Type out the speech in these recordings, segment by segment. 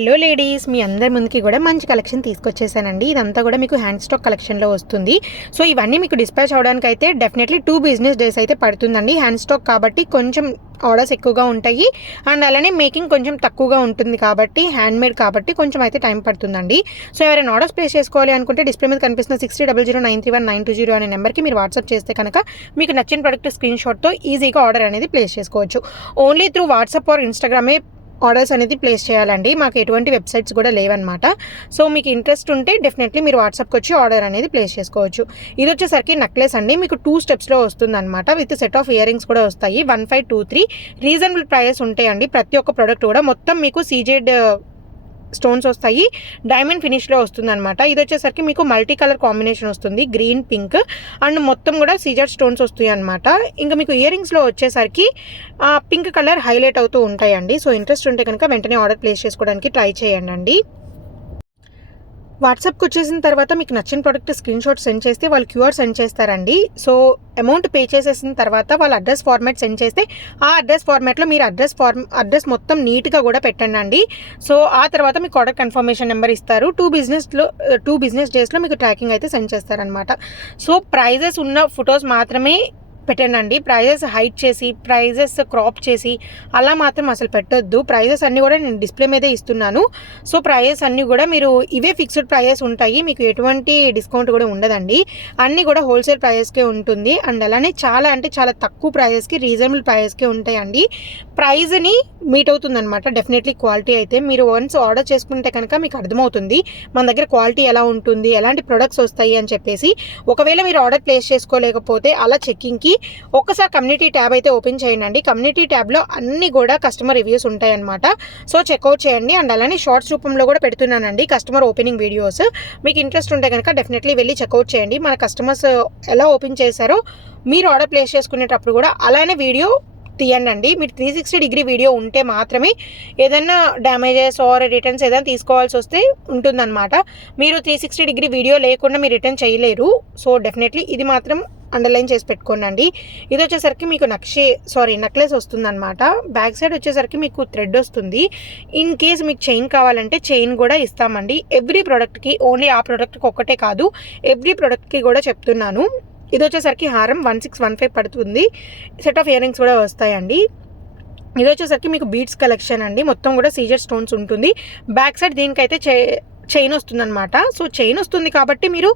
Hello ladies, మీ అందరి ముందుకి కూడా మంచి కలెక్షన్ తీసుకొచ్చేసానండి. ఇదంతా కూడా మీకు హ్యాండ్ స్టాక్ కలెక్షన్లో వస్తుంది. సో ఇవన్నీ మీకు డిస్పాచ్ అవడానికి అయితే డెఫినెట్లీ 2 బిజినెస్ డేస్ అయితే పడుతుందండి. హ్యాండ్ స్టాక్ కాబట్టి కొంచెం ఆర్డర్స్ ఎక్కువగా ఉంటాయి అండ్ అలానే మేకింగ్ కొంచెం తక్కువగా ఉంటుంది కాబట్టి హ్యాండ్మేడ్ కాబట్టి కొంచెం అయితే టైం పడుతుందండి. సో ఎవరైనా ఆర్డర్స్ ప్లేస్ చేసుకోవాలి అనుకుంటే డిస్ప్లే మీద కనిపిస్తున్న 6000931920 అనే నెంబర్కి మీరు వాట్సాప్ చేస్తే కనుక మీకు నచ్చిన ప్రొడక్ట్ స్క్రీన్ షాట్తో ఈజీగా ఆర్డర్ అనేది ప్లేస్ చేసుకోవచ్చు. ఓన్లీ త్రూ వాట్సాప్ ఆర్ ఇన్స్టాగ్రామే ఆర్డర్స్ అనేది ప్లేస్ చేయాలండి. మాకు ఎటువంటి వెబ్సైట్స్ కూడా లేవన్నమాట. సో మీకు ఇంట్రెస్ట్ ఉంటే డెఫినెట్లీ మీరు వాట్సాప్కి వచ్చి ఆర్డర్ అనేది ప్లేస్ చేసుకోవచ్చు. ఇది వచ్చేసరికి నెక్లెస్ అండి. మీకు 2 స్టెప్స్లో వస్తుంది అనమాట. With set of ear rings కూడా వస్తాయి. 1523 రీజనబుల్ ప్రైజెస్ ఉంటాయండి. ప్రతి ఒక్క ప్రోడక్ట్ కూడా మొత్తం మీకు సీజెడ్ స్టోన్స్ వస్తాయి. డైమండ్ ఫినిష్లో వస్తుంది అనమాట. ఇది వచ్చేసరికి మీకు మల్టీ కలర్ కాంబినేషన్ వస్తుంది, గ్రీన్ పింక్ అండ్ మొత్తం కూడా సీజెడ్ స్టోన్స్ వస్తాయి అనమాట. ఇంకా మీకు ఇయర్ రింగ్స్లో వచ్చేసరికి పింక్ కలర్ హైలైట్ అవుతూ ఉంటాయండి. సో ఇంట్రెస్ట్ ఉంటే కనుక వెంటనే ఆర్డర్ ప్లేస్ చేసుకోవడానికి ట్రై చేయండి. వాట్సాప్కి వచ్చేసిన తర్వాత మీకు నచ్చిన ప్రోడక్ట్ స్క్రీన్ షాట్ సెండ్ చేస్తే వాళ్ళు క్యూఆర్ సెండ్ చేస్తారండి. సో అమౌంట్ పే చేసేసిన తర్వాత వాళ్ళ అడ్రస్ ఫార్మాట్ సెండ్ చేస్తే ఆ అడ్రస్ ఫార్మాట్లో మీరు అడ్రస్ మొత్తం నీట్గా కూడా పెట్టండి. సో ఆ తర్వాత మీకు ఆర్డర్ కన్ఫర్మేషన్ నెంబర్ ఇస్తారు. 2 బిజినెస్ డేస్లో మీకు ట్రాకింగ్ అయితే సెండ్ చేస్తారనమాట. సో ప్రైజెస్ ఉన్న ఫొటోస్ మాత్రమే పెట్టండి. ప్రైజెస్ హైడ్ చేసి ప్రైజెస్ క్రాప్ చేసి అలా మాత్రం అసలు పెట్టొద్దు. ప్రైజెస్ అన్నీ కూడా నేను డిస్ప్లే మీదే ఇస్తున్నాను. సో ప్రైజెస్ అన్నీ కూడా మీరు ఇవే ఫిక్స్డ్ ప్రైజెస్ ఉంటాయి, మీకు ఎటువంటి డిస్కౌంట్ కూడా ఉండదండి. అన్నీ కూడా హోల్సేల్ ప్రైజెస్కే ఉంటుంది అండ్ అలానే చాలా అంటే చాలా తక్కువ ప్రైజెస్కి రీజనబుల్ ప్రైజెస్కే ఉంటాయండి. ప్రైజ్ని మీట్ అవుతుందన్నమాట డెఫినెట్లీ క్వాలిటీ అయితే. మీరు వన్స్ ఆర్డర్ చేసుకుంటే కనుక మీకు అర్థమవుతుంది మన దగ్గర క్వాలిటీ ఎలా ఉంటుంది, ఎలాంటి ప్రొడక్ట్స్ వస్తాయి అని చెప్పేసి. ఒకవేళ మీరు ఆర్డర్ ప్లేస్ చేసుకోలేకపోతే అలా చెక్కింగ్కి ఒక్కసారి కమ్యూనిటీ ట్యాబ్ అయితే ఓపెన్ చేయండి. కమ్యూనిటీ ట్యాబ్లో అన్ని కూడా కస్టమర్ రివ్యూస్ ఉంటాయన్నమాట. సో చెక్అవుట్ చేయండి అండ్ అలానే షార్ట్స్ రూపంలో కూడా పెడుతున్నానండి కస్టమర్ ఓపెనింగ్ వీడియోస్. మీకు ఇంట్రెస్ట్ ఉంటే కనుక డెఫినెట్లీ వెళ్ళి చెక్అవుట్ చేయండి. మన కస్టమర్స్ ఎలా ఓపెన్ చేశారో మీరు ఆర్డర్ ప్లేస్ చేసుకునేటప్పుడు కూడా అలానే వీడియో తీయండి. మీరు 360 వీడియో ఉంటే మాత్రమే ఏదైనా డ్యామేజెస్ ఆర్ రిటర్న్స్ ఏదైనా తీసుకోవాల్సి వస్తే ఉంటుందన్నమాట. మీరు 360 వీడియో లేకుండా మీరు రిటర్న్ చేయలేరు. సో డెఫినెట్లీ ఇది మాత్రం అండర్లైన్ చేసి పెట్టుకోనండి. ఇది వచ్చేసరికి మీకు నెక్లెస్ వస్తుందన్నమాట. బ్యాక్ సైడ్ వచ్చేసరికి మీకు థ్రెడ్ వస్తుంది. ఇన్ కేస్ మీకు చైన్ కావాలంటే చైన్ కూడా ఇస్తామండి. ఎవ్రీ ప్రోడక్ట్కి, ఓన్లీ ఆ ప్రోడక్ట్కి ఒక్కటే కాదు, ఎవ్రీ ప్రోడక్ట్కి కూడా చెప్తున్నాను. ఇది వచ్చేసరికి హారం 1615 పడుతుంది. సెట్ ఆఫ్ ఇయర్ రింగ్స్ కూడా వస్తాయండి. ఇది వచ్చేసరికి మీకు బీడ్స్ కలెక్షన్ అండి. మొత్తం కూడా సీజెడ్ స్టోన్స్ ఉంటుంది. బ్యాక్ సైడ్ దీనికైతే చైన్ వస్తుందన్నమాట. సో చైన్ వస్తుంది కాబట్టి మీరు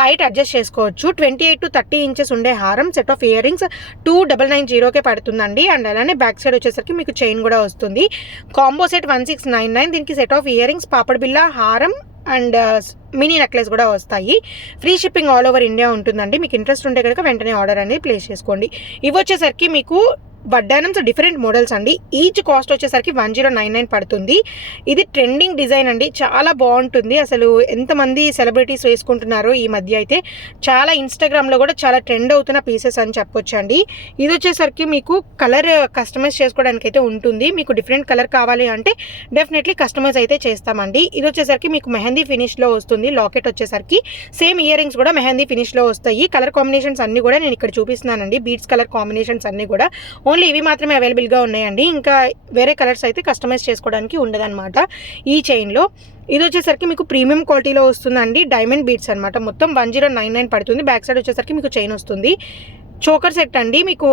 హైట్ అడ్జస్ట్ చేసుకోవచ్చు. 28 to 30 ఇంచెస్ ఉండే హారం సెట్ ఆఫ్ ఇయర్ రింగ్స్ 2990కే పడుతుందండి. అండ్ అలానే బ్యాక్ సైడ్ వచ్చేసరికి మీకు చైన్ కూడా వస్తుంది. Combo set 1699. దీనికి set of ear rings, papad బిల్ల, హారం అండ్ మినీ నెక్లెస్ కూడా వస్తాయి. Free shipping all over India ఉంటుందండి. మీకు ఇంట్రెస్ట్ ఉంటే కనుక వెంటనే ఆర్డర్ అనేది ప్లేస్ చేసుకోండి. ఇవి వచ్చేసరికి మీకు వడ్డానమ్స్ డిఫరెంట్ మోడల్స్ అండి. ఈచ్ కాస్ట్ వచ్చేసరికి 1099 పడుతుంది. ఇది ట్రెండింగ్ డిజైన్ అండి, చాలా బాగుంటుంది. అసలు ఎంతమంది సెలబ్రిటీస్ వేసుకుంటున్నారో ఈ మధ్య అయితే. చాలా ఇన్స్టాగ్రామ్లో కూడా చాలా ట్రెండ్ అవుతున్న పీసెస్ అని చెప్పొచ్చు అండి. ఇది వచ్చేసరికి మీకు కలర్ కస్టమైజ్ చేసుకోవడానికి అయితే ఉంటుంది. మీకు డిఫరెంట్ కలర్ కావాలి అంటే డెఫినెట్లీ కస్టమైజ్ అయితే చేస్తామండి. ఇది వచ్చేసరికి మీకు మెహందీ ఫినిష్లో వస్తుంది. లాకెట్ వచ్చేసరికి సేమ్ ఇయర్ రింగ్స్ కూడా మెహందీ ఫినిష్లో వస్తాయి. కలర్ కాంబినేషన్స్ అన్నీ కూడా నేను ఇక్కడ చూపిస్తున్నానండి. బీడ్స్ కలర్ కాంబినేషన్స్ అన్నీ కూడా ఓన్లీ ఇవి మాత్రమే అవైలబుల్గా ఉన్నాయండి. ఇంకా వేరే కలర్స్ అయితే కస్టమైజ్ చేసుకోవడానికి ఉండదన్నమాట ఈ చైన్లో. ఇది వచ్చేసరికి మీకు ప్రీమియం క్వాలిటీలో వస్తుందండి. డైమండ్ బీడ్స్ అనమాట. మొత్తం 1099 పడుతుంది. బ్యాక్ సైడ్ వచ్చేసరికి మీకు చైన్ వస్తుంది. చోకర్ సెట్ అండి. మీకు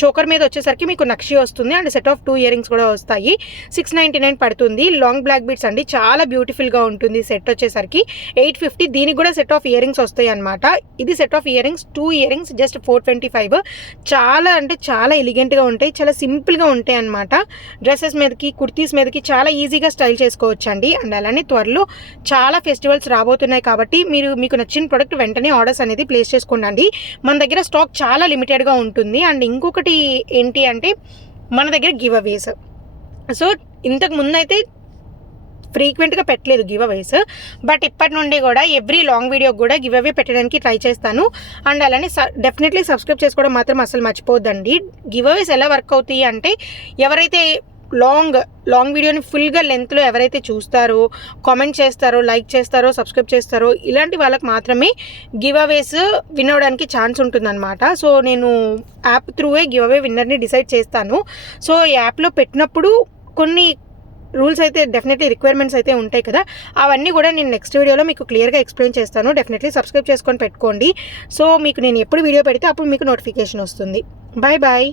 చోకర్ మీద వచ్చేసరికి మీకు నక్షి వస్తుంది and set of 2 ear rings కూడా వస్తాయి. 699 పడుతుంది. లాంగ్ బ్లాక్ బీడ్స్ అండి, చాలా బ్యూటిఫుల్గా ఉంటుంది. సెట్ వచ్చేసరికి 850. దీనికి కూడా సెట్ ఆఫ్ ఇయర్ రింగ్స్ వస్తాయి అనమాట. ఇది set of ear rings 2 ear rings just 425. చాలా అంటే చాలా ఎలిగెంట్గా ఉంటాయి, చాలా సింపుల్గా ఉంటాయి అనమాట. డ్రెస్సెస్ మీదకి, కుర్తీస్ మీదకి చాలా ఈజీగా స్టైల్ చేసుకోవచ్చు అండి. అండ్ అలానే త్వరలో చాలా ఫెస్టివల్స్ రాబోతున్నాయి కాబట్టి మీకు నచ్చిన ప్రోడక్ట్ వెంటనే ఆర్డర్స్ అనేది ప్లేస్ చేసుకోండి. మన దగ్గర స్టాక్ చాలా లిమిటెడ్గా ఉంటుంది. అండ్ ఇంకొకటి ఏంటి అంటే మన దగ్గర గివ్ అవేస్. సో ఇంతకు ముందు అయితే ఫ్రీక్వెంట్గా పెట్టలేదు గివ్ అవేస్, బట్ ఇప్పటి నుండి కూడా ఎవ్రీ లాంగ్ వీడియో కూడా గివ్ అవే పెట్టడానికి ట్రై చేస్తాను. అండ్ అలానే డెఫినెట్లీ సబ్స్క్రైబ్ చేసుకోవడం మాత్రం అసలు మర్చిపోద్దండి. గివ్ అవేస్ ఎలా వర్క్ అవుతాయి అంటే ఎవరైతే లాంగ్ వీడియోని ఫుల్గా లెంత్లో ఎవరైతే చూస్తారో, కామెంట్ చేస్తారో, లైక్ చేస్తారో, సబ్స్క్రైబ్ చేస్తారో ఇలాంటి వాళ్ళకి మాత్రమే గివ్ అవేస్ విన్ అవ్వడానికి ఛాన్స్ ఉంటుందన్నమాట. సో నేను యాప్ త్రూవే గివ్ అవే విన్నర్ని డిసైడ్ చేస్తాను. సో యాప్లో పెట్టినప్పుడు కొన్ని రూల్స్ అయితే డెఫినెట్లీ రిక్వైర్మెంట్స్ అయితే ఉంటాయి కదా, అవన్నీ కూడా నేను నెక్స్ట్ వీడియోలో మీకు క్లియర్గా ఎక్స్ప్లెయిన్ చేస్తాను. డెఫినెట్లీ సబ్స్క్రైబ్ చేసుకొని పెట్టుకోండి. సో మీకు నేను ఎప్పుడు వీడియో పెడితే అప్పుడు మీకు నోటిఫికేషన్ వస్తుంది. Bye bye.